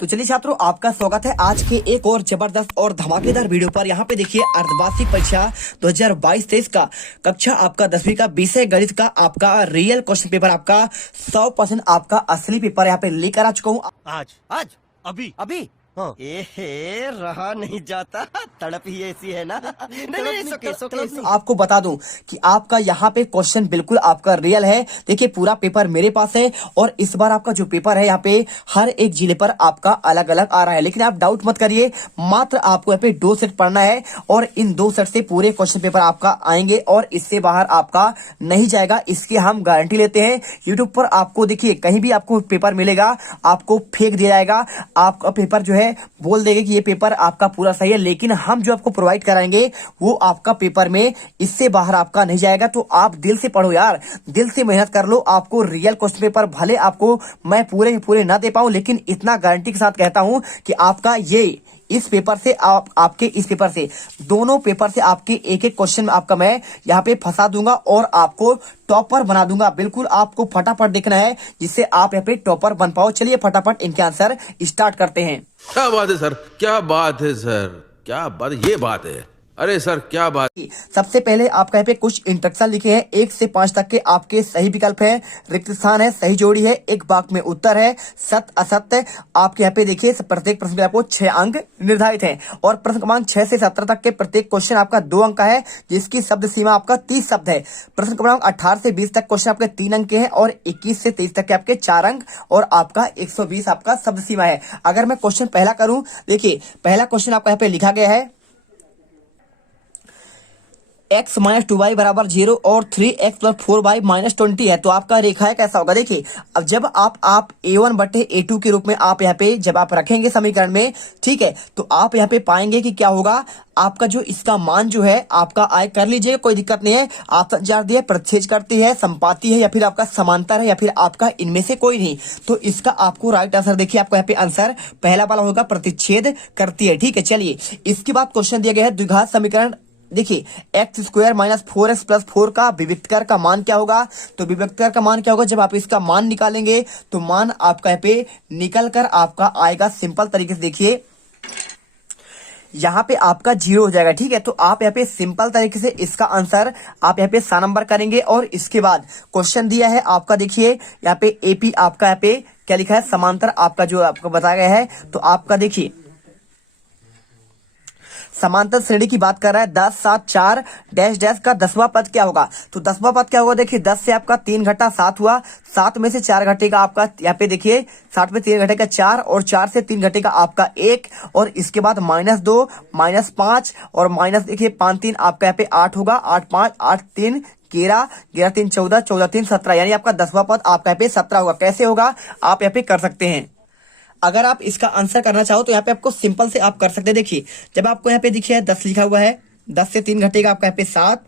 तो चलिए छात्रों, आपका स्वागत है आज के एक और जबरदस्त और धमाकेदार वीडियो पर। यहाँ पे देखिए अर्धवार्षिक परीक्षा 2022-23 का कक्षा आपका 10वीं का विषय गणित का आपका रियल क्वेश्चन पेपर आपका 100% आपका असली पेपर यहाँ पे लेकर आ चुका हूँ। आज आज अभी अभी हाँ। रहा नहीं जाता, तड़प ही ऐसी है ना। नहीं, आपको बता दूं कि आपका यहाँ पे क्वेश्चन बिल्कुल आपका रियल है। देखिए पूरा पेपर मेरे पास है और इस बार आपका जो पेपर है यहाँ पे हर एक जिले पर आपका अलग अलग आ रहा है, लेकिन आप डाउट मत करिए। मात्र आपको यहाँ पे 2 सेट पढ़ना है और इन 2 सेट से पूरे क्वेश्चन पेपर आपका आएंगे और इससे बाहर आपका नहीं जाएगा, इसकी हम गारंटी लेते हैं। यूट्यूब पर आपको देखिए कहीं भी आपको पेपर मिलेगा आपको फेक दिया जाएगा, आपका पेपर जो है बोल देंगे कि ये पेपर आपका पूरा सही है, लेकिन हम जो आपको प्रोवाइड कराएंगे वो आपका पेपर में इससे बाहर आपका नहीं जाएगा। तो आप दिल से पढ़ो यार, दिल से मेहनत कर लो। आपको रियल क्वेश्चन पेपर भले आपको मैं पूरे ना दे पाऊं, लेकिन इतना गारंटी के साथ कहता हूं कि आपका ये इस पेपर से आपके इस पेपर से दोनों पेपर से आपके एक एक क्वेश्चन आपका मैं यहाँ पे फंसा दूंगा और आपको टॉपर बना दूंगा। बिल्कुल आपको फटाफट देखना है जिससे आप यहाँ पे टॉपर बन पाओ। चलिए फटाफट इनके आंसर स्टार्ट करते हैं। क्या बात है सर, क्या बात है सर, क्या बात, ये बात है। अरे सर क्या बात। सबसे पहले आपका यहाँ पे कुछ इंस्ट्रक्शन लिखे हैं। 1 से 5 तक के आपके सही विकल्प है, रिक्त स्थान है, सही जोड़ी है, एक वाक्य में उत्तर है, सत्य असत्य। आपके यहाँ पे देखिए प्रत्येक प्रश्न के आपको 6 अंक निर्धारित हैं और प्रश्न क्रमांक 6 से 17 तक के प्रत्येक क्वेश्चन आपका 2 अंक का है, जिसकी शब्द सीमा आपका 30 शब्द है। प्रश्न क्रमांक 18 से 20 तक क्वेश्चन आपके 3 अंक के हैं और 21 से 23 तक के आपके 4 अंक और आपका 120 आपका शब्द सीमा है। अगर मैं क्वेश्चन पहला करूं, देखिए पहला क्वेश्चन आपका यहाँ पे लिखा गया है x - 2y बराबर 0 और 3x + 4y - 20 है। तो आपका रेखा कैसा होगा? देखिए अब जब आप a1 बटे a2 के रूप में आप यहाँ पे जब आप रखेंगे समीकरण में, ठीक है, तो आप यहाँ पे पाएंगे कि क्या होगा, आपका जो इसका मान जो है आपका आय कर लीजिए, कोई दिक्कत नहीं है। आप जार दिए प्रतिच्छेद करती है, संपाती है या फिर आपका समांतर है या फिर आपका इनमें से कोई नहीं। तो इसका आपको राइट आंसर देखिए आपको यहाँ पे आंसर पहला वाला होगा, प्रतिच्छेद करती है। ठीक है, चलिए इसके बाद क्वेश्चन दिया गया है द्विघात समीकरण। देखिए x² - 4x + 4 का विविक्तर का मान क्या होगा? तो विविक्तर का मान क्या होगा, जब आप इसका मान निकालेंगे तो मान आपका यहाँ पे निकल कर आपका आएगा सिंपल तरीके से। देखिए यहाँ पे आपका 0 हो जाएगा, ठीक है। तो आप यहाँ पे सिंपल तरीके से इसका आंसर आप यहाँ पे 7 नंबर करेंगे और इसके बाद क्वेश्चन दिया है आपका, देखिए यहाँ पे AP आपका यहाँ पे क्या लिखा है, समांतर आपका जो आपको बताया गया है। तो आपका देखिए समांतर श्रेणी की बात कर रहा है, 10 7 4 डैश डैश का 10वां पद क्या होगा? तो 10वां पद क्या होगा? देखिए 10 से आपका 3 घटा 7 हुआ, 7 में से 4 घटेगा आपका यहाँ पे देखिए 7 में 3 घटेगा 4 और 4 से 3 घटेगा आपका 1 और इसके बाद -2 -5 और माइनस देखिए 5 3 आपका यहाँ पे 8 होगा, 8 5 8 3 11 11 3 14 14 3 17, यानी आपका 10वां पद आपका यहाँ पे 17 होगा। कैसे होगा आप यहाँ पे कर सकते हैं। अगर आप इसका आंसर करना चाहो तो यहाँ पे आपको सिंपल से आप कर सकते हैं। देखिए जब आपको यहाँ पे देखिए 10 लिखा हुआ है, 10 से 3 घटेगा आपका यहाँ पे 7,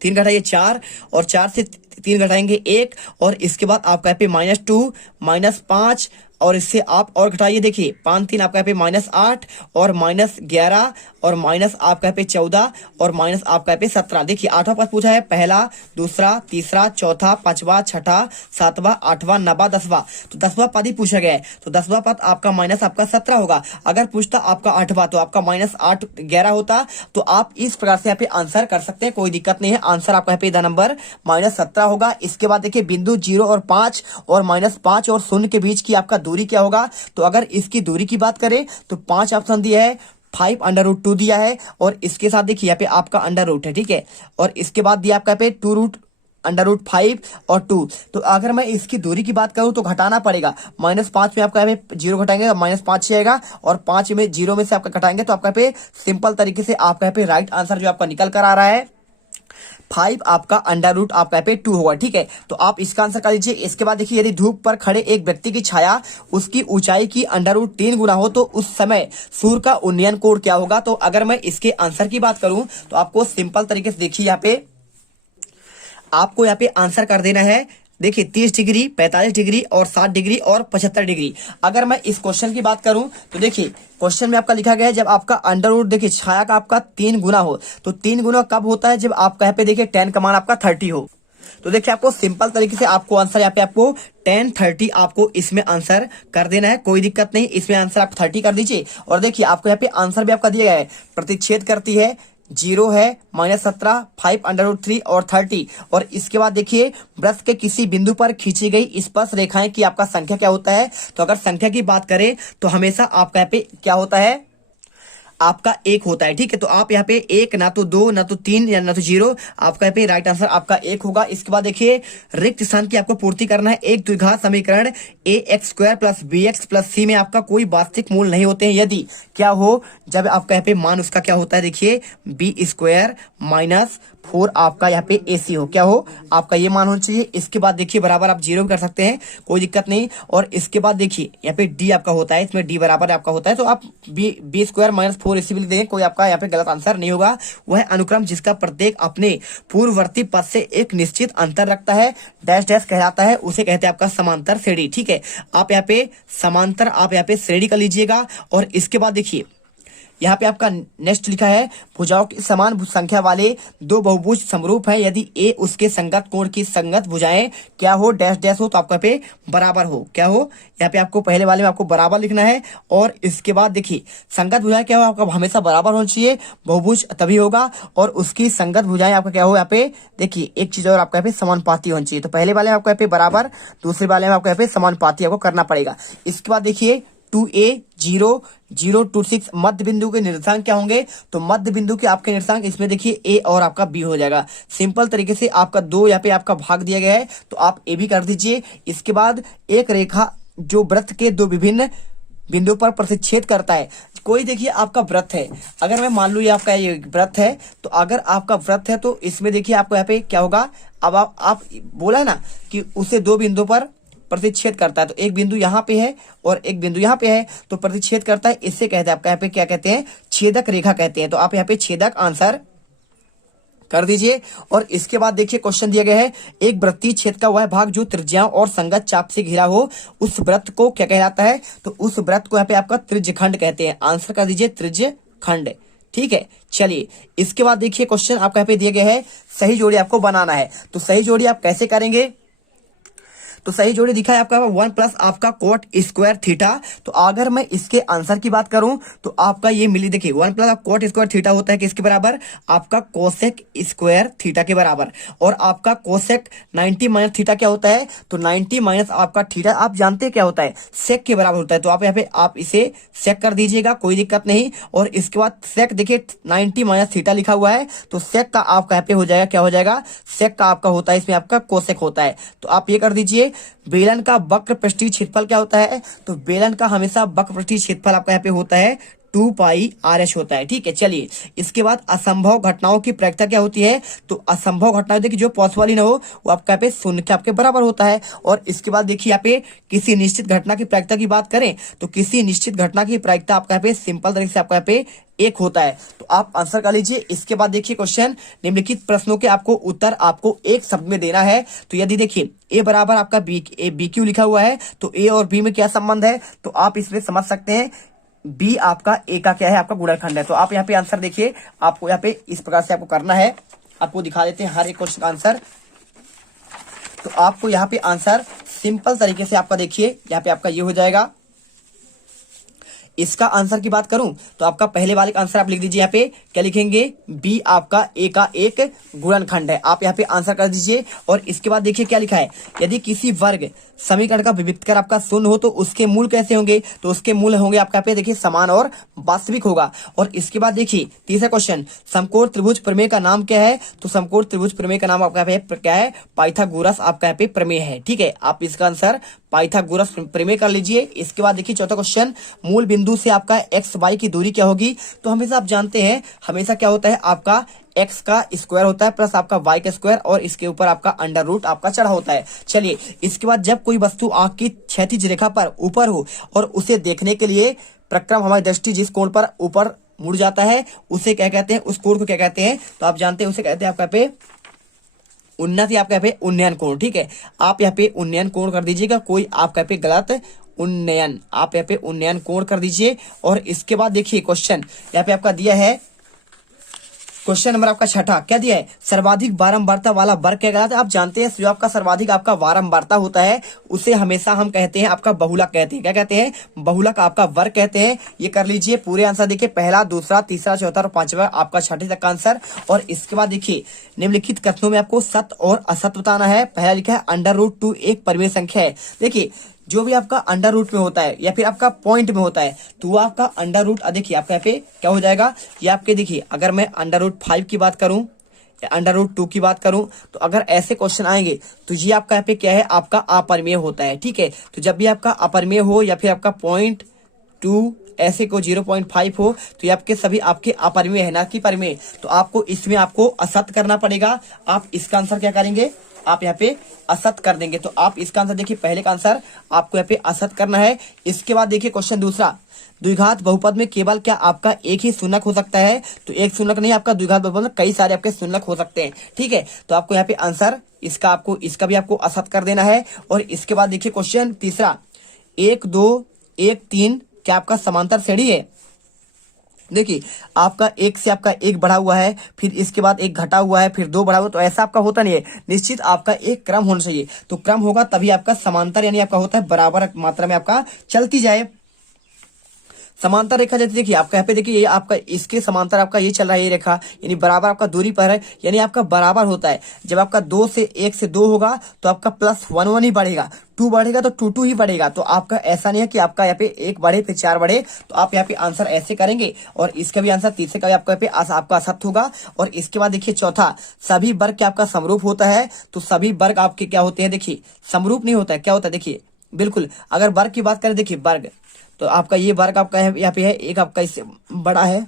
3 घटाइए 4 और 4 से 3 घटाएंगे 1 और इसके बाद आपका यहाँ पे -2 -5 और इससे आप और घटाइए, देखिए 5 3 आपका यहाँ पे -8 और -11 और माइनस आपका यहाँ पे 14 और माइनस आपका यहाँ पे 17। देखिए 8वां पद पूछा है, पहला दूसरा तीसरा चौथा 5वां 6वां 7वां 8वां 9वां 10वां। तो 10वां पद ही पूछा गया है, तो 10वां पद आपका माइनस आपका 17 होगा। अगर पूछता आपका 8वां तो आपका -8 11 होता। तो आप इस प्रकार से यहाँ पे आंसर कर सकते हैं, कोई दिक्कत नहीं है। आंसर आपका यहाँ पे नंबर -17 होगा। इसके बाद देखिए बिंदु 0 और 5 और -5 और 0 के बीच की आपका दूरी क्या होगा? तो अगर इसकी दूरी की बात करें तो 5 ऑप्शन दिया है, 5√2 दिया है और इसके साथ देखिए यहाँ पे आपका √, है, ठीक है। और इसके बाद दिया आपका यहाँ पे 2√5 और 2। तो अगर मैं इसकी दूरी की बात करूं तो घटाना पड़ेगा। -5 में आपका यहाँ पे 0 घटाएंगे -5 आएगा और 5 में 0 में से आपका घटाएंगे तो आपका यहाँ पे सिंपल तरीके से आपका यहाँ पे राइट आंसर जो आपका निकल कर आ रहा है 5 आपका √, आपका यहाँ पे 2 होगा, ठीक है। तो आप इसका आंसर कर लीजिए। इसके बाद देखिए यदि धूप पर खड़े एक व्यक्ति की छाया उसकी ऊंचाई की √3 गुना हो तो उस समय सूर्य का उन्नयन कोण क्या होगा? तो अगर मैं इसके आंसर की बात करूं तो आपको सिंपल तरीके से देखिए यहाँ पे आपको यहाँ पे आंसर कर देना है। देखिए 30 डिग्री 45 डिग्री और 60 डिग्री और 75 डिग्री। अगर मैं इस क्वेश्चन की बात करूं तो देखिए क्वेश्चन में आपका लिखा गया है जब आपका √ देखिए छाया का आपका 3 गुना हो, तो 3 गुना कब होता है? जब आपका यहाँ पे देखिए tan का मान आपका 30 हो। तो देखिए आपको सिंपल तरीके से आपको आंसर यहाँ पे आपको 10-30 आपको इसमें आंसर कर देना है, कोई दिक्कत नहीं। इसमें आंसर आप 30 कर दीजिए। और देखिए आपको यहाँ पे आंसर भी आपका दिया गया है, प्रतिच्छेद करती है 0 है, -17, 5√3 और 30। और इसके बाद देखिए वृत्त के किसी बिंदु पर खींची गई स्पर्श रेखाएं की आपका संख्या क्या होता है। तो अगर संख्या की बात करें तो हमेशा आपका यहाँ पे क्या होता है, आपका 1 होता है, ठीक है। तो आप यहाँ पे 1 ना तो 2 ना तो 3 या ना तो 0, आपका यहाँ पे राइट आंसर आपका 1 होगा। इसके बाद देखिए रिक्त स्थान की आपको पूर्ति करना है। एक द्विघात समीकरण ax² + bx + c में आपका कोई वास्तविक मूल नहीं होते हैं यदि क्या हो, जब आपका यहाँ पे मान उसका क्या होता है, देखिए b² - 4 आपका यहाँ पे ac हो, क्या हो आपका ये मान होना चाहिए। इसके बाद देखिए बराबर आप 0 भी कर सकते हैं, कोई दिक्कत नहीं। और इसके बाद देखिए यहाँ पे d आपका होता है, इसमें d बराबर आपका होता है, तो आप b² - 4 ac भी लिख देंगे, कोई आपका यहाँ पे गलत आंसर नहीं होगा। वह अनुक्रम जिसका प्रत्येक अपने पूर्ववर्ती पद से एक निश्चित अंतर रखता है, डैश डैश कहलाता है, उसे कहते हैं आपका समांतर श्रेणी, ठीक है। आप यहाँ पे समांतर आप यहाँ पे श्रेणी कर लीजिएगा। और इसके बाद देखिए यहाँ पे आपका नेक्स्ट लिखा है, भुजाओं की समान संख्या वाले दो बहुभुज समरूप हैं यदि ए उसके संगत कोण की संगत भुजाएं क्या हो, डैश डैश हो, तो आपका पे बराबर हो, क्या हो, यहाँ पे आपको पहले वाले में आपको बराबर लिखना है। और इसके बाद देखिए संगत भुजाएं क्या हो, आपका हमेशा बराबर होना चाहिए, बहुभुज तभी होगा। और उसकी संगत भुजाएं आपका क्या हो, यहाँ पे देखिए एक चीज और आपका यहाँ पे समानुपाती होनी चाहिए। तो पहले वाले में आपको यहाँ पे बराबर, दूसरे वाले में आपको यहाँ पे समानुपाती आपको करना पड़ेगा। इसके बाद देखिए 2a 0 0 2 6 मध्य बिंदु के निर्देशांक क्या होंगे, तो मध्य बिंदु के आपके निर्देशांक इसमें देखिए a और आपका b हो जाएगा। सिंपल तरीके से आपका 2 यहाँ पे आपका भाग दिया गया है, तो आप a भी कर दीजिए। इसके बाद एक रेखा जो वृत्त के दो विभिन्न बिंदु पर प्रतिच्छेद करता है। कोई देखिए आपका वृत्त है, अगर मैं मान लूँ ये आपका ये वृत्त है, तो अगर आपका वृत्त है तो इसमें देखिए आपको यहाँ पे क्या होगा, अब आप बोला है ना कि उसे दो बिंदु पर प्रतिच्छेद करता है, तो एक बिंदु यहाँ पे है और एक बिंदु यहाँ पे है, तो प्रतिच्छेद करता है, इससे कहते हैं आपका यहाँ पे क्या कहते हैं, छेदक रेखा कहते हैं। तो आप यहाँ पे छेदक आंसर कर दीजिए। और इसके बाद देखिए क्वेश्चन दिया गया है, एक वृत्तीय छेद का वह भाग जो त्रिज्याओं और संगत चाप से घिरा हो उस वृत्त को क्या कहलाता है, तो उस वृत्त को यहाँ पे आपका त्रिज्यखंड कहते हैं। आंसर कर दीजिए त्रिज्यखंड, ठीक है। चलिए इसके बाद देखिए क्वेश्चन आपका यहाँ पे दिया गया है, सही जोड़ी आपको बनाना है। तो सही जोड़ी आप कैसे करेंगे, तो सही जोड़ी दिखा है आपका 1 प्लस आपका कोट स्क्वायर थीटा। तो अगर मैं इसके आंसर की बात करूं तो आपका ये मिली, देखिए 1 प्लस कोट स्क्वायर थीटा होता है किसके बराबर, आपका कोसेक स्क्वायर थीटा के बराबर। और आपका कोसेक 90 माइनस थीटा क्या होता है, तो 90 माइनस आपका थीटा आप जानते हैं क्या होता है, सेक के बराबर होता है। तो आप यहाँ पे आप इसे सेक कर दीजिएगा, कोई दिक्कत नहीं। और इसके बाद सेक देखिए 90 माइनस थीटा लिखा हुआ है, तो सेक का आपका यहाँ पे हो जाएगा, क्या हो जाएगा, सेक का आपका होता है, इसमें आपका कोसेक होता है। तो आप ये कर दीजिए। बेलन का वक्र पृष्ठीय क्षेत्रफल क्या होता है, तो बेलन का हमेशा वक्र पृष्ठीय क्षेत्रफल आपका यहाँ पे होता है 2πr/h होता है, ठीक है। चलिए इसके बाद असंभव घटनाओं की प्रायिकता क्या होती है, तो असंभव घटनाएं देखिए जो पॉसिबल ही ना हो वो आपका यहाँ पे शून्य के आपके बराबर होता है। और इसके बाद देखिए यहाँ पे किसी निश्चित घटना की प्रायिकता की बात करें तो किसी निश्चित घटना की प्रायिकता आपका यहाँ पे सिंपल तरीके से आपका यहाँ पे 1 होता है। तो आप आंसर कर लीजिए। इसके बाद देखिए क्वेश्चन, निम्नलिखित प्रश्नों के आपको उत्तर आपको एक शब्द में देना है। तो यदि देखिए ए बराबर आपका बी क्यू लिखा हुआ है, तो ए और बी में क्या संबंध है, तो आप इसमें समझ सकते हैं बी आपका ए का क्या है, आपका गुणनखंड है। तो आप यहाँ पे आंसर देखिए, आपको यहाँ पे इस प्रकार से आपको करना है। आपको दिखा देते हैं हर एक क्वेश्चन का आंसर। तो आपको यहाँ पे आंसर सिंपल तरीके से आपका देखिए यहाँ पे आपका ये हो जाएगा। इसका आंसर की बात करूं तो आपका पहले वाले का आंसर आप लिख दीजिए, यहाँ पे क्या लिखेंगे, बी आपका ए का एक गुणनखंड है। आप यहाँ पे आंसर कर दीजिए। और इसके बाद देखिए क्या लिखा है, यदि किसी वर्ग समीकरण का विविधकर आपका शून्य हो तो उसके मूल कैसे होंगे, तो उसके मूल होंगे आपका पे देखिए समान और वास्तविक होगा। और इसके बाद देखिए तीसरा क्वेश्चन, समकोण त्रिभुज प्रमेय का नाम क्या है, तो समकोण त्रिभुज प्रमेय का नाम आपका क्या है, पाइथागोरस आपका यहाँ पे प्रमेय है, ठीक है। आप इसका आंसर पाइथागोरस प्रमेय कर लीजिए। इसके बाद देखिए चौथा क्वेश्चन, मूल बिंदु से आपका एक्स वाई की दूरी क्या होगी, तो हमेशा आप जानते हैं हमेशा क्या होता है, आपका x का स्क्वायर होता है प्लस आपका y का स्क्वायर और इसके ऊपर आपका अंडर रूट आपका चढ़ा होता है। चलिए इसके बाद जब कोई वस्तु आंख की क्षैतिज रेखा पर ऊपर हो और उसे देखने के लिए प्रक्रम हमारी दृष्टि जिस कोण पर ऊपर मुड़ जाता है उसे क्या कहते हैं, उस कोण को क्या कहते हैं, तो आप जानते हैं उसे कहते हैं आपका पे उन्नति, आपका यहाँ पे उन्नयन कोण, ठीक है। आप यहाँ पे उन्नयन कोण कर दीजिएगा, कोई आपका यहाँ पे गलत उन्नयन, आप यहाँ पे उन्नयन कोण कर दीजिए। और इसके बाद देखिए क्वेश्चन यहाँ पे आपका दिया है, क्वेश्चन नंबर आपका छठा क्या दिया है, सर्वाधिक बारंबारता वाला वर्ग क्या कहलाता है। आप जानते हैं जो आपका सर्वाधिक आपका बारंबारता होता है उसे हमेशा हम कहते हैं आपका बहुलक कहते हैं। क्या कहते हैं, बहुलक आपका वर्ग कहते हैं। ये कर लीजिए, पूरे आंसर देखिए, पहला, दूसरा, तीसरा, चौथा और पांचवा आपका छठे तक का आंसर। और इसके बाद देखिए निम्नलिखित कथनों में आपको सत्य और असत्य बताना है। पहला लिखा है √2 एक परिमेय संख्या है। देखिए जो भी आपका अंडर रूट में होता है या फिर आपका पॉइंट में होता है तो वो आपका अंडर रूट, देखिए आपका यहाँ पे क्या हो जाएगा, ये आपके देखिए अगर मैं √5 की बात करूं या √2 की बात करूं तो अगर ऐसे क्वेश्चन आएंगे तो ये आपका यहाँ पे क्या है, आपका अपरिमेय होता है। ठीक है, तो जब भी आपका अपरिमेय हो या फिर आपका 0.2 ऐसे को 0.5 हो तो ये आपके सभी आपके अपरिमेय है, ना कि परिमेय। तो आपको इसमें आपको असत्य करना पड़ेगा। आप इसका आंसर क्या करेंगे, आप यहाँ पे असत कर देंगे। तो आप इसका आंसर देखिए, पहले का आंसर आपको यहाँ पे असत करना है। इसके बाद देखिए क्वेश्चन दूसरा, द्विघात बहुपद में केवल क्या आपका एक ही शून्यक हो सकता है। तो एक शून्यक नहीं, आपका द्विघात बहुपद में कई सारे आपके शून्यक हो सकते हैं। ठीक है, तो आपको यहाँ पे आंसर इसका आपको इसका भी आपको असत कर देना है। और इसके बाद देखिए क्वेश्चन तीसरा, 1 2 1 3 क्या आपका समांतर श्रेणी है। देखिए आपका एक से आपका एक बढ़ा हुआ है, फिर इसके बाद एक घटा हुआ है, फिर 2 बढ़ा हुआ, तो ऐसा आपका होता नहीं है। निश्चित आपका एक क्रम होना चाहिए, तो क्रम होगा तभी आपका समांतर यानी आपका होता है बराबर मात्रा में आपका चलती जाए। समांतर रेखा जैसे देखिए आपका यहाँ पे देखिए ये आपका इसके समांतर आपका ये चल रहा है, ये रेखा यानी बराबर आपका दूरी पर है, यानी आपका बराबर होता है। जब आपका 2 से 1 से 2 होगा तो आपका +1 1 ही बढ़ेगा, 2 बढ़ेगा तो 2 2 ही बढ़ेगा। तो आपका ऐसा नहीं है कि आपका यहाँ पे 1 बढ़े फिर 4 बढ़े। तो आप यहाँ पे आंसर ऐसे करेंगे और इसका भी आंसर तीसरे का भी आपका यहाँ पे आपका असत्य होगा। और इसके बाद देखिए चौथा, सभी वर्ग क्या आपका समरूप होता है। तो सभी वर्ग आपके क्या होते हैं, देखिए समरूप नहीं होता है, क्या होता है देखिए बिल्कुल। अगर वर्ग की बात करें, देखिए वर्ग तो आपका ये वर्ग आपका यहाँ पे है, एक आपका इससे बड़ा है।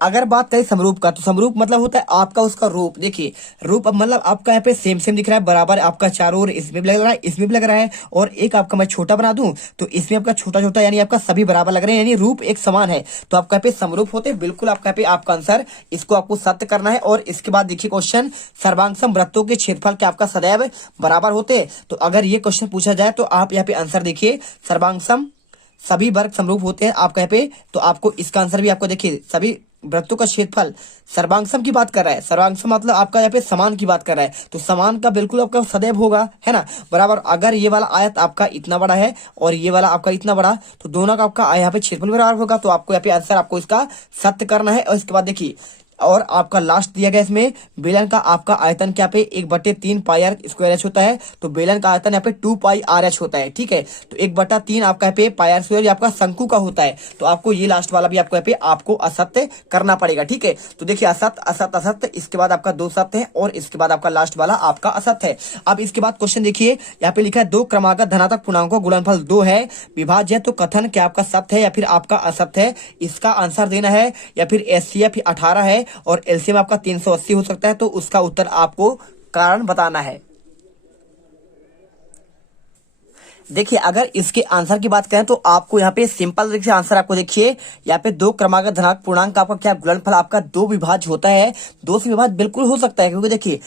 अगर बात करें समरूप का, तो समरूप मतलब होता है आपका उसका रूप। देखिए रूप मतलब आपका यहाँ पे सेम सेम दिख रहा है, बराबर आपका चारों ओर, इसमें भी लग रहा है, इसमें भी लग रहा है। और एक आपका मैं छोटा बना दूं तो इसमें आपका छोटा छोटा यानी आपका सभी बराबर लग रहे हैं, यानी रूप एक समान है। तो आपका यहाँ पे समरूप होते हैं, बिल्कुल आपका यहाँ पे आपका आंसर इसको आपको सत्य करना है। और इसके बाद देखिए क्वेश्चन, सर्वांगसम वृत्तों के क्षेत्रफल क्या आपका सदैव बराबर होते हैं। तो अगर ये क्वेश्चन पूछा जाए तो आप यहाँ पे आंसर देखिए, सर्वांगसम सभी वर्ग समरूप होते हैं आपका यहाँ पे। तो आपको इसका आंसर भी आपको देखिए, सभी वृत्तों का क्षेत्रफल सर्वांगसम की बात कर रहा है। सर्वांगसम मतलब आपका यहाँ पे समान की बात कर रहा है, तो समान का बिल्कुल आपका सदैव होगा, है ना, बराबर। अगर ये वाला आयत आपका इतना बड़ा है और ये वाला आपका इतना बड़ा, तो दोनों का आपका यहाँ पे क्षेत्रफल बराबर होगा। तो आपको यहाँ पे आंसर आपको इसका सत्य करना है। और इसके बाद देखिए और आपका लास्ट दिया गया इसमें, बेलन का आपका आयतन क्या पे 1/3 πr² होता है। तो बेलन का आयतन यहाँ पे 2 πr होता है। ठीक है, तो 1/3 आपका यहाँ पे πr² आपका शंकु का होता है। तो आपको ये लास्ट वाला भी आपको यहाँ पे आपको असत्य करना पड़ेगा। ठीक है, तो देखिए असत्य असत्य असत्य, इसके बाद आपका 2 सत्य है और इसके बाद आपका लास्ट वाला आपका असत्य है। अब इसके बाद क्वेश्चन देखिए, यहाँ पे लिखा है 2 क्रमागत धनात्मक पूर्णांकों गुणनफल 2 है, विभाज्य। तो कथन क्या आपका सत्य है या फिर आपका असत्य है, इसका आंसर देना है। या फिर HCF 18 है और एलसीएम आपका 380 हो सकता है, तो उसका उत्तर आपको कारण बताना है। देखिए अगर इसके आंसर की बात करें तो आपको यहाँ पे सिंपल तरीके से आंसर आपको देखिए, यहाँ पे 2 क्रमागत धनात्मक पूर्णांक का आपका क्या गुणनफल आपका 2 विभाज्य होता है। 2 से विभाज्य बिल्कुल हो सकता है, क्योंकि देखिए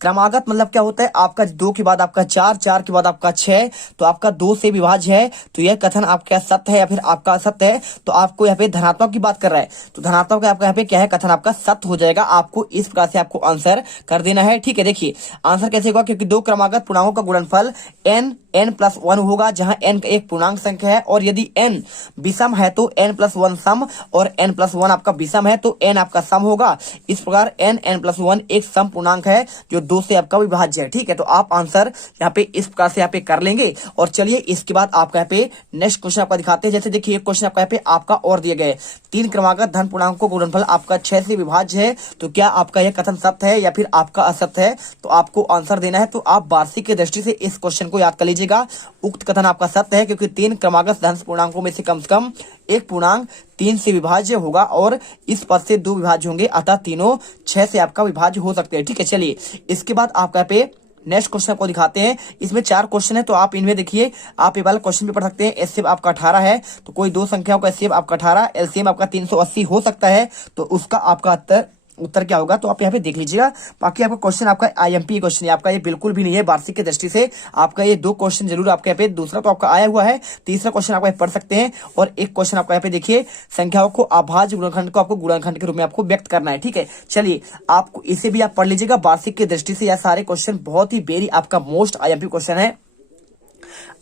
क्रमागत मतलब क्या होता है, आपका 2 के बाद आपका 4, 4 के बाद आपका 6, तो आपका 2 से विभाज्य है। तो यह कथन आपका सत्य है या फिर आपका असत्य है। तो आपको यहाँ पे धनात्मक की बात कर रहा है, तो धनात्मक आपका यहाँ पे क्या है, कथन आपका सत्य हो जाएगा। आपको इस प्रकार से आपको आंसर कर देना है। ठीक है, देखिए आंसर कैसे होगा, क्योंकि 2 क्रमागत पूर्णांकों का गुणनफल n+1 होगा, जहां n एक पूर्णांक संख्या है। और यदि n विषम है तो n+1 सम, और n+1 आपका विषम है तो n आपका सम होगा। इस प्रकार n+1 एक सम पूर्णांक है जो 2 से आपका विभाज्य है। ठीक है, तो आप आंसर यहाँ पे इस प्रकार से यहाँ पे कर लेंगे। और चलिए इसके बाद आपका यहाँ पे नेक्स्ट क्वेश्चन आपका दिखाते हैं। जैसे देखिए एक क्वेश्चन आपका यहाँ पे आपका और दिए गए, 3 क्रमागत धन पूर्णांकों का गुणनफल आपका 6 से विभाज्य है। तो क्या आपका यह कथन सत्य है या फिर आपका असत्य है, तो आपको आंसर देना है। तो आप वार्षिक की दृष्टि से इस क्वेश्चन को याद कर लीजिएगा। उक्त कथन आपका सत्य है, क्योंकि 3 क्रमागत धन पूर्णांकों में से कम एक पूर्णांक 3 से विभाज्य होगा और इस पद से 2 विभाज्य होंगे, अतः तीनों 6 से आपका विभाज्य हो सकते हैं। ठीक है, चलिए इसके बाद आपका पे नेक्स्ट क्वेश्चन आपको दिखाते हैं। इसमें 4 क्वेश्चन है, तो आप इनमें देखिए, आप ये वाला क्वेश्चन भी पढ़ सकते हैं। एचसीएफ आपका 18 है, तो कोई 2 संख्याओं का एचसीएफ आपका 18, एलसीएम आपका 380 हो सकता है। तो उसका आपका उत्तर उत्तर क्या होगा, तो आप यहाँ पे देख लीजिएगा। बाकी आपका क्वेश्चन आपका IMP क्वेश्चन है आपका, ये बिल्कुल भी नहीं है वार्षिक की दृष्टि से। आपका ये 2 क्वेश्चन जरूर आपके यहाँ पे, दूसरा तो आपका आया हुआ है, तीसरा क्वेश्चन आपका पढ़ सकते हैं। और एक क्वेश्चन आपका यहाँ पे देखिए, संख्याओं को अभाज्य गुणनखंड को आपको गुणनखंड के रूप में आपको व्यक्त करना है। ठीक है, चलिए आपको इसे भी आप पढ़ लीजिएगा वार्षिक की दृष्टि से। यह सारे क्वेश्चन बहुत ही वेरी आपका मोस्ट IMP क्वेश्चन है।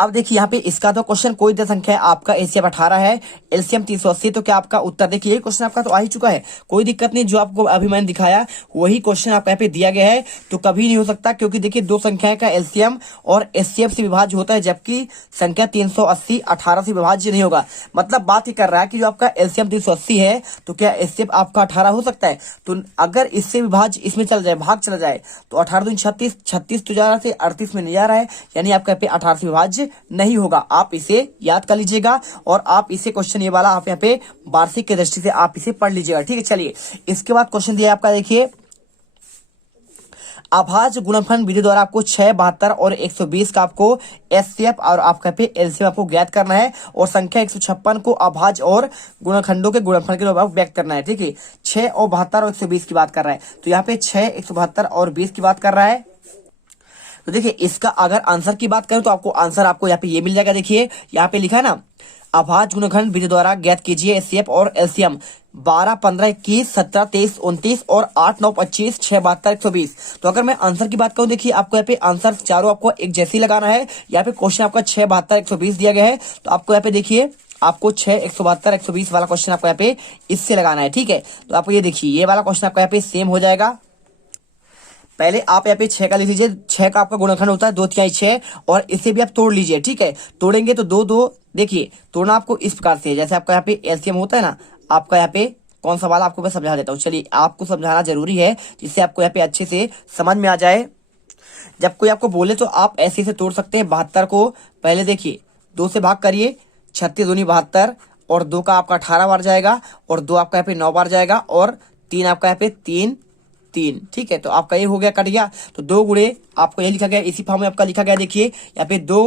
अब देखिए यहाँ पे इसका तो क्वेश्चन कोई दो संख्या है, आपका एलसीएम 18 है, एलसीएम 380, तो क्या आपका उत्तर देखिए ये क्वेश्चन आपका तो आ ही चुका है, कोई दिक्कत नहीं। जो आपको अभी मैंने दिखाया वही क्वेश्चन आपका यहाँ पे दिया गया है, तो कभी नहीं हो सकता, क्योंकि देखिए 2 संख्याएं का एलसीएम और एचसीएफ से विभाज्य होता है, जबकि संख्या 380 18 से विभाज्य नहीं होगा। मतलब बात ही कर रहा है कि जो आपका एलसीएम 380 है, तो क्या एचसीएफ आपका 18 हो सकता है? तो अगर इससे विभाज्य इसमें चल जाए, भाग चला जाए, तो 18 दूनी 36, 36 तो जा रहा है 38 में नहीं जा रहा है, यानी आपका यहाँ पे 18 से विभाज्य नहीं होगा। आप इसे याद कर लीजिएगा और आप इसे क्वेश्चन ये वाला आप यहाँ पे वार्षिक की दृष्टि से आप इसे पढ़ लीजिएगा। ठीक है, चलिए इसके बाद क्वेश्चन दिया है आपका, देखिए अभाज्य गुणनफल विधि द्वारा आपको 6, 72 और 120 का आपको एचसीएफ और आपका पे एलसीएम आपको ज्ञात करना है, और संख्या 156 को अभाज्य और गुणनखंडों के गुणनफल के रूप में व्यक्त करना है। ठीक है, 6 और 72 और 120 की बात कर रहा है, तो यहाँ पे 6, 172 और 20 की बात कर रहा है। तो देखिए इसका अगर आंसर की बात करें तो आपको आंसर आपको यहाँ पे ये मिल जाएगा। देखिए यहाँ पे लिखा है ना, अभाज्य गुणनखंड विधि द्वारा ज्ञात कीजिए एचसीएफ और एलसीएम 12, 15, 21, 17, 23, 29 और 8, 9, 25, 6, 72, 120। तो अगर मैं आंसर की बात करूं, देखिए आपको यहाँ पे आंसर चारों आपको एक जैसे ही लगाना है। यहाँ पे क्वेश्चन आपका 6, 72, 120 दिया गया है, तो आपको यहाँ पे देखिए आपको 6, 172, 120 वाला क्वेश्चन आपको यहाँ पे इससे लगाना है। ठीक है, तो आपको ये देखिए ये वाला क्वेश्चन आपका यहाँ पे सेम हो जाएगा। पहले आप यहाँ पे 6 का लिख लीजिए, 6 का आपका गुणनखंड होता है 2 तिहाई 6, और इसे भी आप तोड़ लीजिए। ठीक है, तोड़ेंगे तो 2, 2, देखिए तोड़ना आपको इस प्रकार से, जैसे आपका यहाँ पे एलसीएम होता है ना, आपका यहाँ पे कौन सा वाला आपको मैं समझा देता हूँ। चलिए आपको समझाना जरूरी है जिससे आपको यहाँ पे अच्छे से समझ में आ जाए। जब कोई आपको बोले तो आप ऐसे से तोड़ सकते हैं। 72 को पहले देखिए 2 से भाग करिए, 36 दूनी 72, और 2 का आपका 18 बार जाएगा, और 2 आपका यहाँ पे 9 बार जाएगा, और 3 आपका यहाँ पे 3। ठीक है, तो आपका ये हो गया, कट गया। तो 2 गुणे आपको ये लिखा गया, इसी फॉर्म में आपका लिखा गया। देखिए यहाँ पे 2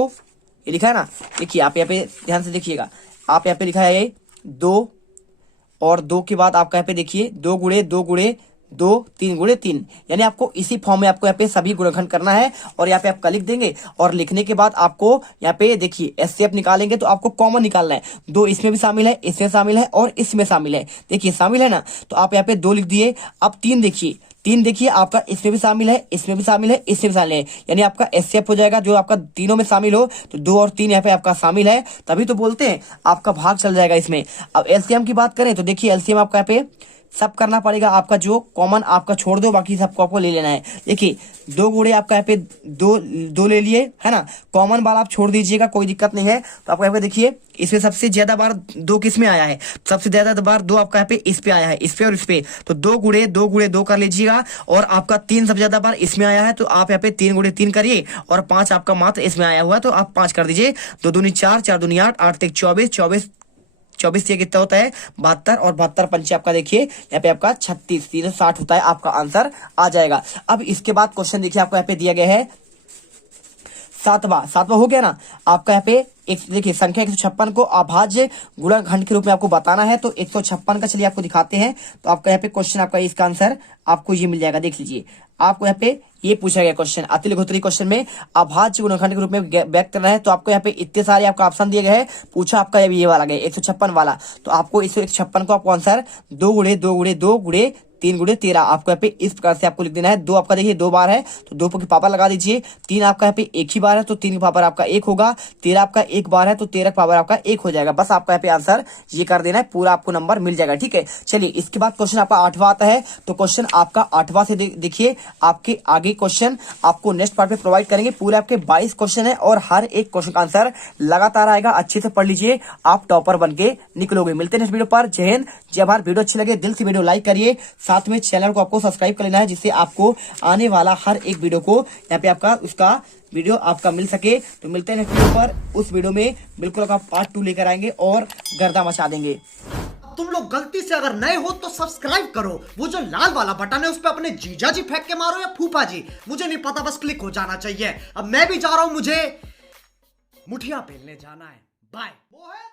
ये लिखा है ना, देखिए आप यहाँ पे ध्यान से देखिएगा, आप यहाँ पे लिखा है ये 2, और 2 के बाद आपका यहाँ पे देखिए 2 गुणे 2 गुणे 2, 3 गुणे 3, यानी आपको इसी फॉर्म में आपको यहाँ पे सभी गुणनखंड करना है, और यहाँ पे आपका लिख देंगे। और लिखने के बाद आपको यहाँ पे देखिए एचसीएफ निकालेंगे, तो आपको कॉमन निकालना है। 2 इसमें भी शामिल है, इसमें शामिल है, और इसमें शामिल है, देखिए शामिल है ना, तो आप यहाँ पे 2 लिख दिए। अब 3 देखिए, 3 देखिए आपका इसमें भी शामिल है, इसमें भी शामिल है, इसमें भी शामिल है, यानी आपका एचसीएफ हो जाएगा। जो आपका तीनों में शामिल हो, तो 2 और 3 यहाँ पे आपका शामिल है, तभी तो बोलते हैं आपका भाग चल जाएगा इसमें। अब एलसीएम की बात करें तो देखिए एलसीएम आपका यहाँ पे सब करना पड़ेगा, आपका जो कॉमन आपका छोड़ दो, बाकी सबको आपको ले लेना है। देखिए 2 गुणे आपका यहाँ पे 2 ले लिए है ना, कॉमन वाला आप छोड़ दीजिएगा, कोई दिक्कत नहीं है। तो आपको यहाँ पे देखिए इसमें सबसे ज्यादा बार 2 किस में आया है, सबसे ज्यादा बार 2 आपका यहाँ पे इस पे आया है, इस पे और इस पे, तो 2 गुणे 2 गुणे 2 कर लीजिएगा। और आपका 3 सबसे ज्यादा बार इसमें आया है, तो आप यहाँ पे 3 गुणे 3 करिए, और 5 आपका मात्र इसमें आया हुआ, तो आप 5 कर दीजिए। 2 दूनी 4, 4 दूनी 8, 8 तक 24, 24 ये कितना होता है 72, और 72 पंचे आपका देखिए यहाँ पे आपका 36, 360 होता है, आपका आंसर आ जाएगा। अब इसके बाद क्वेश्चन देखिए आपको यहाँ पे दिया गया है 7वां हो गया ना आपका यहाँ पे एक, देखिए संख्या 156 को अभाज्य गुणनखंड के रूप में आपको बताना है, तो 156 का चलिए आपको दिखाते हैं। तो आपका यहाँ पे क्वेश्चन आपका इसका आंसर आपको ये मिल जाएगा, देख लीजिए। आपको यहाँ पे ये पूछा गया क्वेश्चन, अति लघुत्तरी क्वेश्चन में अभाज्य गुणनखंड के रूप में व्यक्त करना है, तो आपको यहाँ पे इतने सारे आपका ऑप्शन दिए गए हैं, पूछा आपका ये वाला गया 156 वाला, तो आपको 156 को आपको आंसर 2 गुणे 2 गुणे 2 गुणे 3 गुणे 13 आपको यहाँ पे इस प्रकार से आपको लिख देना है। 2 आपका देखिए 2 बार है, तो 2 के पावर लगा दीजिए। 3 आपका यहाँ पे 1 ही बार है, तो 3 का पावर आपका 1 होगा। 13 आपका 1 बार है, तो 13 का पावर आपका 1 हो जाएगा। बस आपका यहाँ पे आंसर ये कर देना है, पूरा आपको नंबर मिल जाएगा। ठीक है, चलिए इसके बाद क्वेश्चन आपका 8वां आता है, तो क्वेश्चन आपका 8वां से देखिए आपके आगे क्वेश्चन आपको नेक्स्ट पार्ट में प्रोवाइड करेंगे। पूरे आपके 22 क्वेश्चन है, और हर एक क्वेश्चन का आंसर लगातार आएगा, अच्छे से पढ़ लीजिए, आप टॉपर बन के निकलोगे। मिलते हैं नेक्स्ट वीडियो पर। जय हिंद, जय भारत। वीडियो अच्छी लगे दिल से वीडियो लाइक करिए, साथ में चैनल को आपको सब्सक्राइब कर लेना है, जिससे आपको आने वाला हर एक वीडियो को यहाँ पे आपका उसका वीडियो आपका मिल सके। तो मिलते हैं नेक्स्ट वीडियो पर। उस वीडियो में बिल्कुल आपका पार्ट 2 लेकर आएंगे और गर्दा मचा देंगे। तुम लोग गलती से अगर नए हो तो सब्सक्राइब करो, वो जो लाल वाला बटन है उस पर अपने जीजा जी फेंक के मारो या फूफा जी, मुझे नहीं पता, बस क्लिक हो जाना चाहिए। अब मैं भी जा रहा हूं, मुझे मुठिया पेलने जाना है। बाय। वो है